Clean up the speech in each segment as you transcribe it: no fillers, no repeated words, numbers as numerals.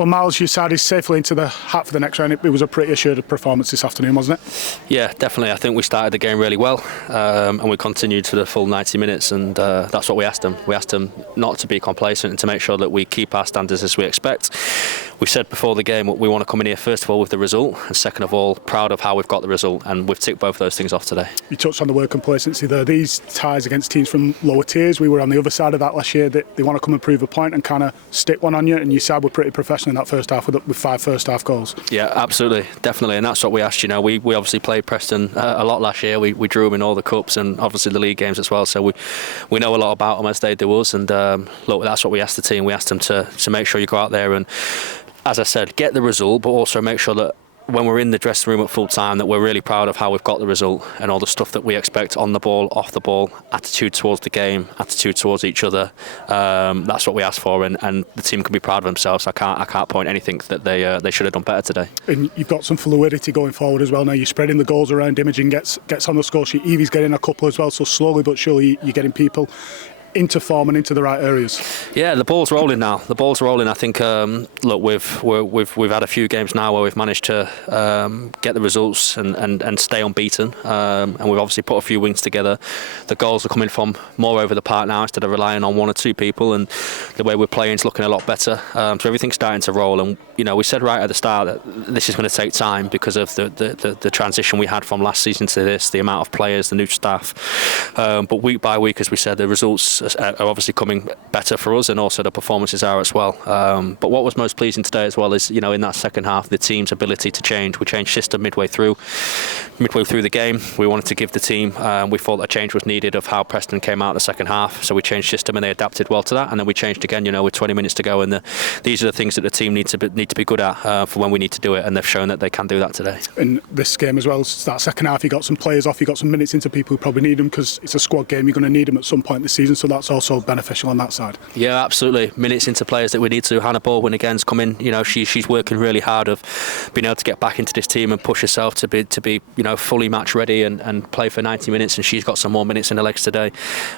Well, Miles, your side is safely into the hat for the next round. It was a pretty assured performance this afternoon, wasn't it? Yeah, definitely. I think we started the game really well, and we continued to the full 90 minutes, and that's what we asked them. We asked them not to be complacent and to make sure that we keep our standards as we expect. We said before the game we want to come in here first of all with the result, and second of all proud of how we've got the result, and we've ticked both those things off today. You touched on the word complacency there. These ties against teams from lower tiers, we were on the other side of that last year. They want to come and prove a point and kind of stick one on you, and your side were pretty professional in that first half with 5 first half goals. Yeah, absolutely, definitely, and that's what we asked. We obviously played Preston a lot last year. We drew them in all the cups and obviously the league games as well, so we know a lot about them as they do us, and look, that's what we asked the team. We asked them to make sure you go out there and, as I said, get the result, but also make sure that when we're in the dressing room at full time that we're really proud of how we've got the result and all the stuff that we expect on the ball, off the ball, attitude towards the game, attitude towards each other. That's what we asked for, and the team can be proud of themselves. I can't point anything that they should have done better today. And you've got some fluidity going forward as well now. You're spreading the goals around. Imogen gets on the score sheet. Evie's getting a couple as well. So slowly but surely you're getting people into form and into the right areas. Yeah, the ball's rolling now. The ball's rolling. I think look, we've had a few games now where we've managed to get the results and stay unbeaten, and we've obviously put a few wins together. The goals are coming from more over the park now instead of relying on one or two people, and the way we're playing is looking a lot better. So everything's starting to roll, and we said right at the start that this is going to take time because of the transition we had from last season to this, the amount of players, the new staff, but week by week, as we said, the results are obviously coming better for us, and also the performances are as well. But what was most pleasing today as well is, in that second half, the team's ability to change. We changed system midway through the game. We wanted to give the team, we thought a change was needed of how Preston came out the second half, so we changed system and they adapted well to that, and then we changed again, with 20 minutes to go, and these are the things that the team need to be good at for when we need to do it, and they've shown that they can do that today. In this game as well, that second half, you got some players off, you got some minutes into people who probably need them because it's a squad game. You're going to need them at some point this season, so that's also beneficial on that side. Yeah, absolutely. Minutes into players that we need to. Hannah Baldwin again's come in. She's working really hard of being able to get back into this team and push herself to be fully match ready and play for 90 minutes. And she's got some more minutes in her legs today.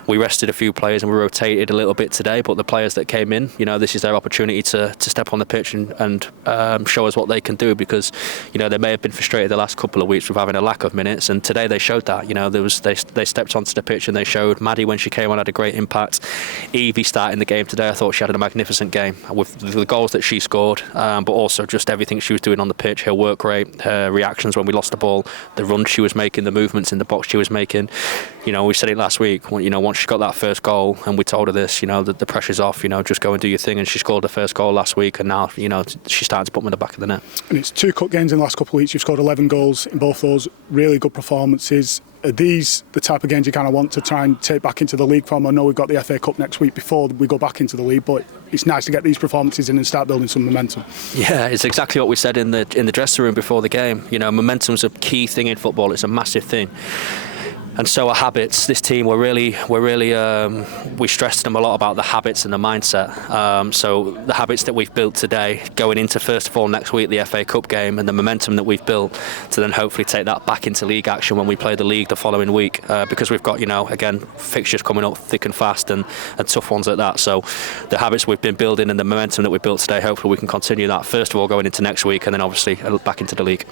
We rested a few players and we rotated a little bit today. But the players that came in, this is their opportunity to step on the pitch and show us what they can do, because they may have been frustrated the last couple of weeks with having a lack of minutes, and today they showed that. They stepped onto the pitch and they showed. Maddie, when she came on, had a great impact. Evie starting the game today, I thought she had a magnificent game with the goals that she scored, but also just everything she was doing on the pitch, her work rate, her reactions when we lost the ball, the runs she was making, the movements in the box she was making. We said it last week, once she got that first goal and we told her this, that the pressure's off, just go and do your thing, and she scored the first goal last week, and now, she's starting to put them in the back of the net. And it's 2 cup games in the last couple of weeks. You've scored 11 goals in both those, really good performances. Are these the type of games you kind of want to try and take back into the league form? I know we've got the FA Cup next week before we go back into the league, but it's nice to get these performances in and start building some momentum. Yeah, it's exactly what we said in the dressing room before the game. Momentum's a key thing in football. It's a massive thing. And so are habits. This team, we stressed them a lot about the habits and the mindset. So the habits that we've built today, going into first of all next week the FA Cup game, and the momentum that we've built to then hopefully take that back into league action when we play the league the following week. Because we've got, again, fixtures coming up thick and fast and tough ones at that. So the habits we've been building and the momentum that we built today, hopefully we can continue that first of all going into next week, and then obviously back into the league.